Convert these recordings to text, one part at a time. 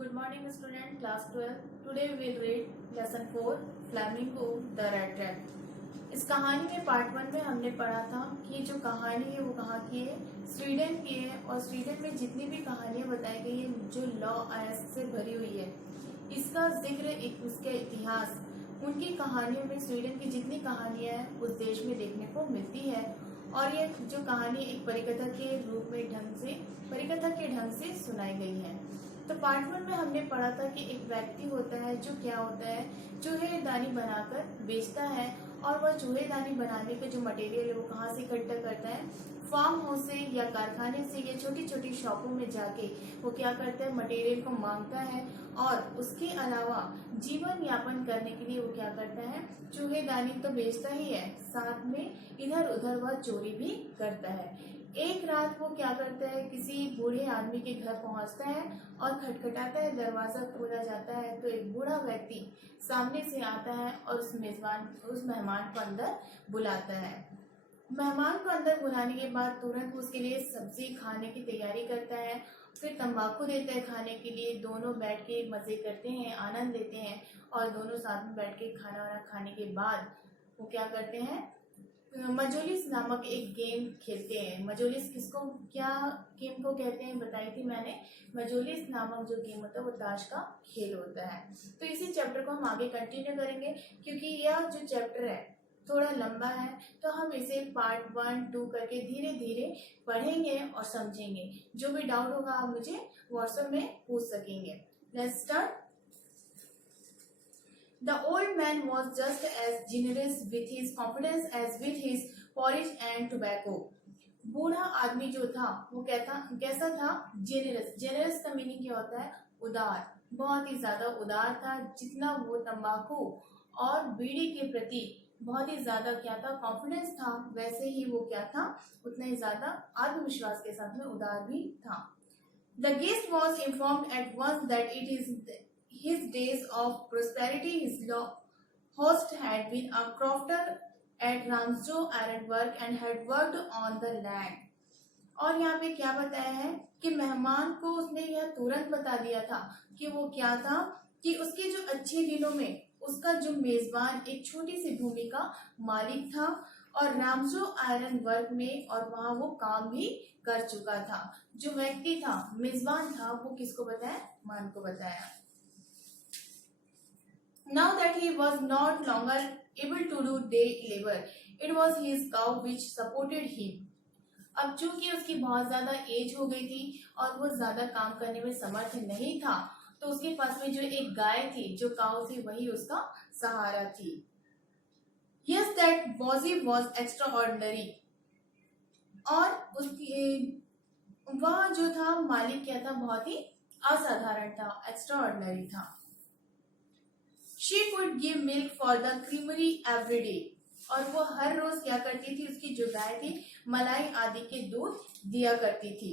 Good morning student, class 12. Today we will read lesson 4 Flamingo the Red Rat. इस कहानी में part 1 में हमने पढ़ा था कि ये जो कहानी है वो कहाँ की है, स्वीडन की है। और स्वीडन में जितनी भी कहानियां बताई गई है जो लॉ आयस से भरी हुई है, इसका जिक्र एक उसके इतिहास, उनकी कहानियों में स्वीडन की जितनी कहानियां हैं उस देश में देखने को मिलती है। और ये जो कहानी एक परिकथा के रूप में परिकथा के ढंग से सुनाई गई है। तो पार्ट 1 में हमने पढ़ा था कि एक व्यक्ति होता है जो क्या होता है, चूहेदानी बनाकर बेचता है। और वह चूहेदानी बनाने का जो मटेरियल है वो कहाँ से इकट्ठा करता है, फार्म हाउस से या कारखाने से या छोटी छोटी शॉपों में जाके वो क्या करता है, मटेरियल को मांगता है। और उसके अलावा जीवन यापन करने के लिए वो क्या करता है, चूहेदानी तो बेचता ही है, साथ में इधर उधर वह चोरी भी करता है। एक रात वो क्या करता है, किसी बूढ़े आदमी के घर पहुंचता है और खटखटाता है, दरवाजा खोला जाता है तो एक बूढ़ा व्यक्ति सामने से आता है और उस मेहमान को अंदर बुलाता है। मेहमान को अंदर बुलाने के बाद तुरंत उसके लिए सब्जी खाने की तैयारी करता है, फिर तंबाकू देता है खाने के लिए। दोनों बैठ के मजे करते हैं, आनंद लेते हैं। और दोनों साथ में बैठ के खाना वाना खाने के बाद वो क्या करते हैं, मजोलिस नामक एक गेम खेलते हैं। मजोलिस किसको, क्या गेम को कहते हैं बताई थी मैंने। मजोलिस नामक जो गेम होता है वो ताश का खेल होता है। तो इसी चैप्टर को हम आगे कंटिन्यू करेंगे क्योंकि यह जो चैप्टर है थोड़ा लंबा है, तो हम इसे पार्ट 1, 2 करके धीरे धीरे पढ़ेंगे और समझेंगे। जो भी डाउट होगा आप मुझे व्हाट्सएप में पूछ सकेंगे। Let's start. The old man was just as generous with his confidence as with his porridge and tobacco. बूढ़ा आदमी जो था वो कैसा था, जेनरस। जेनरस का मीनिंग क्या होता है, उदार, बहुत ही ज्यादा उदार था। जितना वो तंबाकू और बीड़ी के प्रति बहुत ही ज्यादा क्या था, कॉन्फिडेंस था, वैसे ही वो क्या था, उतना ही ज्यादा आत्मविश्वास के साथ में उदार भी था। The guest was informed at once that it is his days of prosperity. His host had been a crofter at Ramsjo Ironwork and had worked on the land. और यहाँ पे क्या बताया है कि मेहमान को उसने यह तुरंत बता दिया था कि वो क्या था, कि उसके जो अच्छे दिनों में उसका जो मेजबान एक छोटी सी भूमि का मालिक था और रामजो आयरन वर्क में, और वहां वो काम भी कर चुका था। जो व्यक्ति था, मेजबान था, वो किसको बताया, मान को बताया। Now that he was not longer able to do day labor, it was his cow which supported him. अब चूंकि उसकी बहुत ज्यादा एज हो गई थी और वो ज्यादा काम करने में समर्थ नहीं था, तो उसके पास में जो एक गाय थी, जो काऊ थी, वही उसका सहारा थी। Yes, that Bozzy was extraordinary. और उसकी वह जो था मालिक क्या था, बहुत ही असाधारण था, एक्स्ट्राऑर्डिनरी था। She could give milk for the creamery every day. और वो हर रोज क्या करती थी, उसकी जो गाय थी मलाई आदि के दूध दिया करती थी।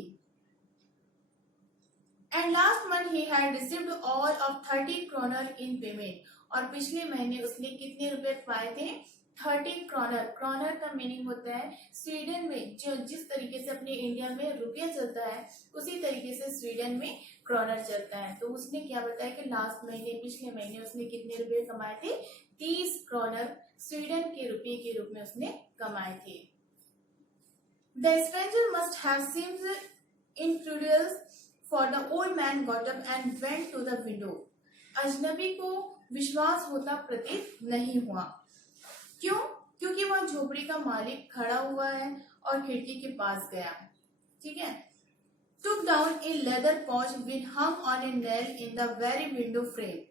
And last month he had received all of 30 kroner in payment. और पिछले महीने उसने कितने रुपए पाए थे, 30 क्रॉनर। क्रॉनर का मीनिंग होता है, स्वीडन में जो जिस तरीके से अपने इंडिया में रुपया चलता है उसी तरीके से स्वीडन में क्रॉनर चलता है। तो उसने क्या बताया कि लास्ट महीने, पिछले महीने उसने कितने रुपए कमाए थे, 30 क्रॉनर स्वीडन के रुपये के रूप में उसने कमाए थे। The stranger must have seemed incredulous, for the old man got up and went to the window. अजनबी को विश्वास होता प्रतीत नहीं हुआ। क्यों? क्योंकि वह झोपड़ी का मालिक खड़ा हुआ है और खिड़की के पास गया। ठीक है। Took down a leather pouch which hung on a nail in the very window frame.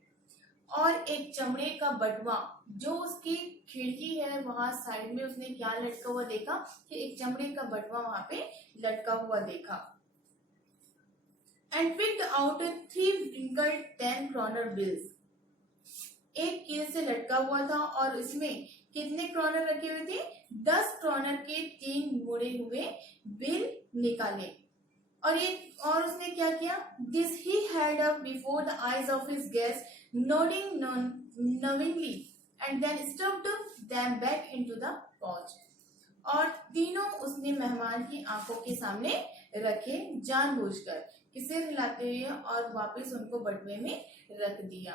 और एक चमड़े का बटुआ जो उसकी खिड़की है वहां साइड में उसने क्या लटका हुआ देखा, कि एक चमड़े का बटुआ वहां पे लटका हुआ देखा। And picked out 3 wrinkled 10 kroner bills. एक कील से लटका हुआ था और इसमें कितने क्रॉनर रखे हुए थे, 10 क्रॉनर के 3 मुड़े हुए बिल निकाले। और उसने क्या किया, this he held up before the eyes of his guest, nodding knowingly and then stuffed them back into the pouch. और तीनों उसने मेहमान की आंखों के सामने रखे जानबूझकर, किसे हिलाते हुए, और वापस उनको बटुए में रख दिया।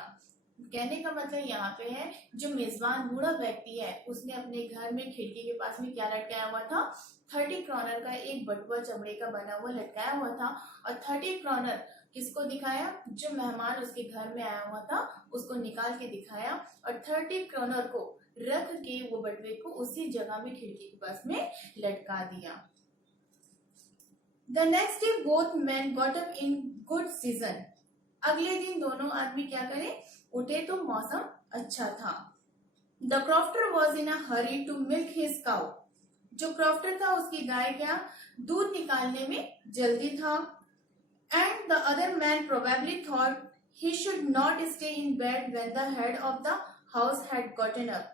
कहने का मतलब यहाँ पे है जो मेजबान बूढ़ा व्यक्ति है उसने अपने घर में खिड़की के पास में क्या लटकाया हुआ था, 30 क्रॉनर का एक बटुआ चमड़े का बना हुआ लटकाया हुआ था। और 30 क्रॉनर किसको दिखाया, जो मेहमान उसके घर में आया हुआ था उसको निकाल के दिखाया, और 30 क्रॉनर को रख के वो बटुए को उसी जगह में खिड़की के पास में लटका दिया। The next day both men got up in good season. अगले दिन दोनों आदमी क्या करे, उठे तो मौसम अच्छा था। The crofter was in a hurry to milk his cow. जो क्रॉफ्टर था उसकी गाय क्या दूध निकालने में जल्दी था। And the other man probably thought he should not stay in bed when the head of the house had gotten up.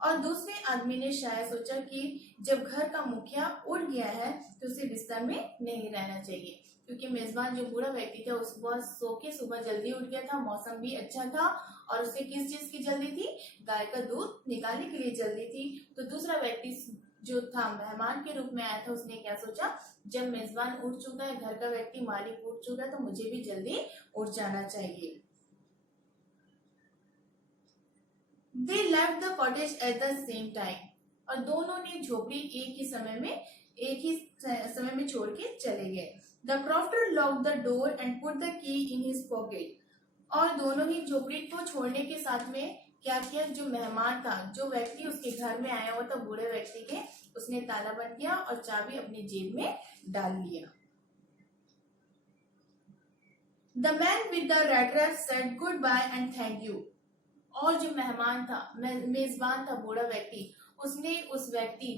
और दूसरे आदमी ने शायद सोचा कि जब घर का मुखिया उठ गया है तो उसे बिस्तर में नहीं रहना चाहिए, क्योंकि मेजबान जो बूढ़ा व्यक्ति था उस सुबह सो के सुबह जल्दी उठ गया था, मौसम भी अच्छा था, और उसे किस चीज की जल्दी थी, गाय का दूध निकालने के लिए जल्दी थी। तो दूसरा व्यक्ति जो था मेहमान के रूप में आया था उसने क्या सोचा, जब मेजबान उठ चुका है, घर का व्यक्ति मालिक उठ चुका है, तो मुझे भी जल्दी उठ जाना चाहिए। They left the cottage at the same time. और दोनों ने झोपड़ी एक ही समय में छोड़ के चले गए। The crofter locked the door and put the key in his pocket. और दोनों ही झोपड़ी को छोड़ने के साथ में क्या किया, जो मेहमान था, जो व्यक्ति उसके घर में आया हुआ था बूढ़े व्यक्ति के, उसने ताला बंद किया और चाबी अपनी जेब में डाल लिया। The man with the red wrap said goodbye and thank you. और जो मेहमान था, मेजबान था बूढ़ा व्यक्ति, उसने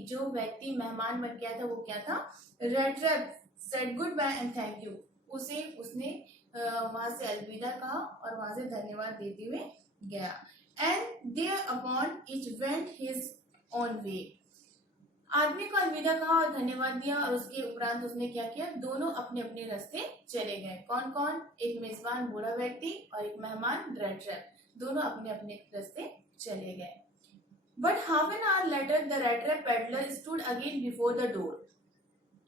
जो व्यक्ति मेहमान बन गया था वो क्या था, red wrap said good bye and thank you, उसने वहां से अलविदा कहा और वहां से धन्यवाद देते हुए गया। And there upon each went his own way. आदमी को अलविदा कहा और धन्यवाद दिया, और उसके उपरांत उसने क्या किया, दोनों अपने अपने रास्ते चले गए। कौन कौन, एक मेजबान बूढ़ा व्यक्ति और एक मेहमान रेड रैप, दोनों अपने अपने रास्ते चले गए। But half an hour later the red wrap pedlar stood again before the door.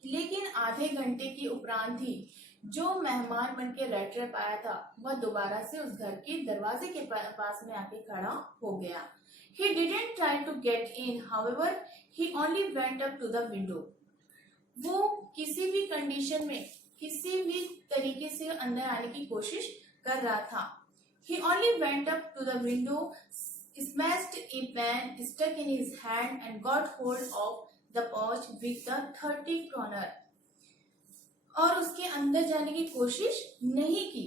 लेकिन आधे घंटे के उपरांत ही जो मेहमान बन के रेड रैप आया था वह दोबारा से उस घर के दरवाजे के पास में आके खड़ा हो गया। He didn't try to get in, however, he only went up to the window. वो किसी भी कंडीशन में किसी भी तरीके से अंदर आने की कोशिश कर रहा था। He only went up to the window, smashed a pan stuck in his hand and got hold of the pouch with the 30 kroner. और उसके अंदर जाने की कोशिश नहीं की,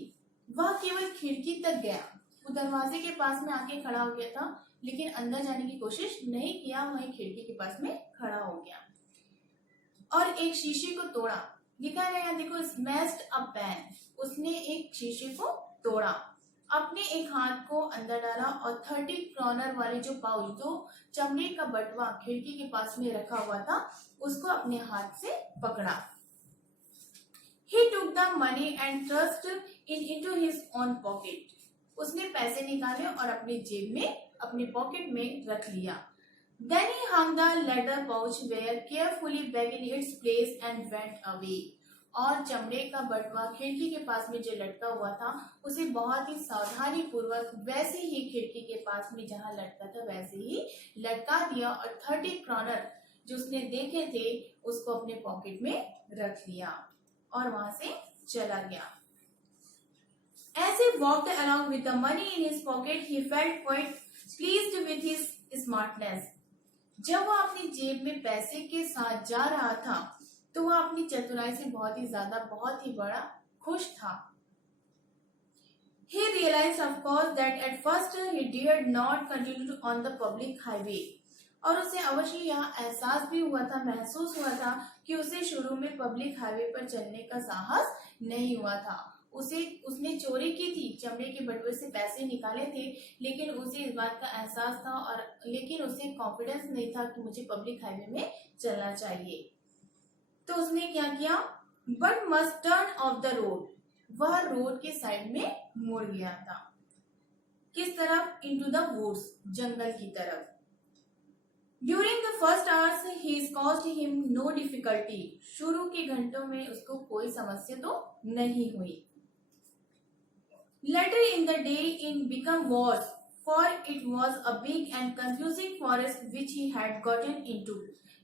वह केवल खिड़की तक गया, वो दरवाजे के पास में आके खड़ा हो गया था, लेकिन अंदर जाने की कोशिश नहीं किया, वहीं खिड़की के पास में खड़ा हो गया और एक शीशे को तोड़ा। लिखा है यहाँ देखो, स्मैश्ड अ पैन, उसने एक शीशे को तोड़ा, अपने एक हाथ को अंदर डाला और 30 क्रॉनर वाले जो पाउच, जो चमड़े का बटवा खिड़की के पास में रखा हुआ था, उसको अपने हाथ से पकड़ा। He took the money and thrust it into his own pocket. उसने पैसे निकाले और अपनी जेब में, अपनी पॉकेट में रख लिया। Then he hung the leather pouch where carefully back in its place and went away. और चमड़े का बटवा खिड़की के पास में जो लटका हुआ था उसे बहुत ही सावधानी पूर्वक वैसे ही खिड़की के पास में जहां लटका था वैसे ही लटका दिया, और 30 क्रॉनर जो उसने देखे थे उसको अपने पॉकेट में रख लिया और वहां से चला गया। As he walked along with the money in his pocket, he felt quite pleased with his smartness. जब वह अपनी जेब में पैसे के साथ जा रहा था तो वह अपनी चतुराई से बहुत ही ज्यादा, बहुत ही बड़ा खुश था। He realized of course that at first he dared not continue on the public highway. और उसे अवश्य यह एहसास भी हुआ था, महसूस हुआ था कि उसे शुरू में पब्लिक हाईवे पर चलने का साहस नहीं हुआ था। उसने चोरी की थी, चमड़े के बटुए से पैसे निकाले थे, लेकिन उसे इस बात का एहसास था और लेकिन उसे कॉन्फिडेंस नहीं था कि मुझे पब्लिक हाईवे में चलना चाहिए। तो उसने क्या किया, but must turn off the road, वह रोड के साइड में मुड़ गया था। किस तरफ, इनटू द वुड्स, जंगल की तरफ। During the first hours he caused him no difficulty. शुरू के घंटों में उसको कोई समस्या तो नहीं हुई. Later in the day it became worse, for it was a big and confusing forest which he had gotten into.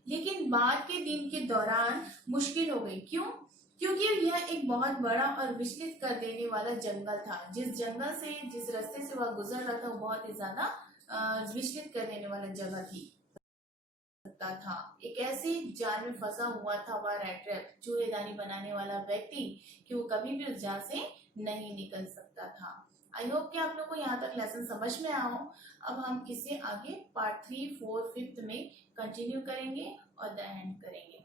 लेकिन बाद के दिन के दौरान मुश्किल हो गई. क्यों? क्योंकि यह एक बहुत बड़ा और विचलित कर देने वाला जंगल था. जिस जंगल से, जिस रास्ते से वह गुजर रहा था, वो बहुत ही ज्यादा विचलित कर देने वाला जगह थी. था एक ऐसी जाल में फंसा हुआ था वह रैट ट्रैप, चूहेदानी बनाने वाला व्यक्ति, कि वो कभी भी उस जाल से नहीं निकल सकता था. आई होप कि आप लोग को यहाँ तक लेसन समझ में आया हो. अब हम इसे आगे पार्ट 3, 4, 5 में कंटिन्यू करेंगे और द एंड करेंगे.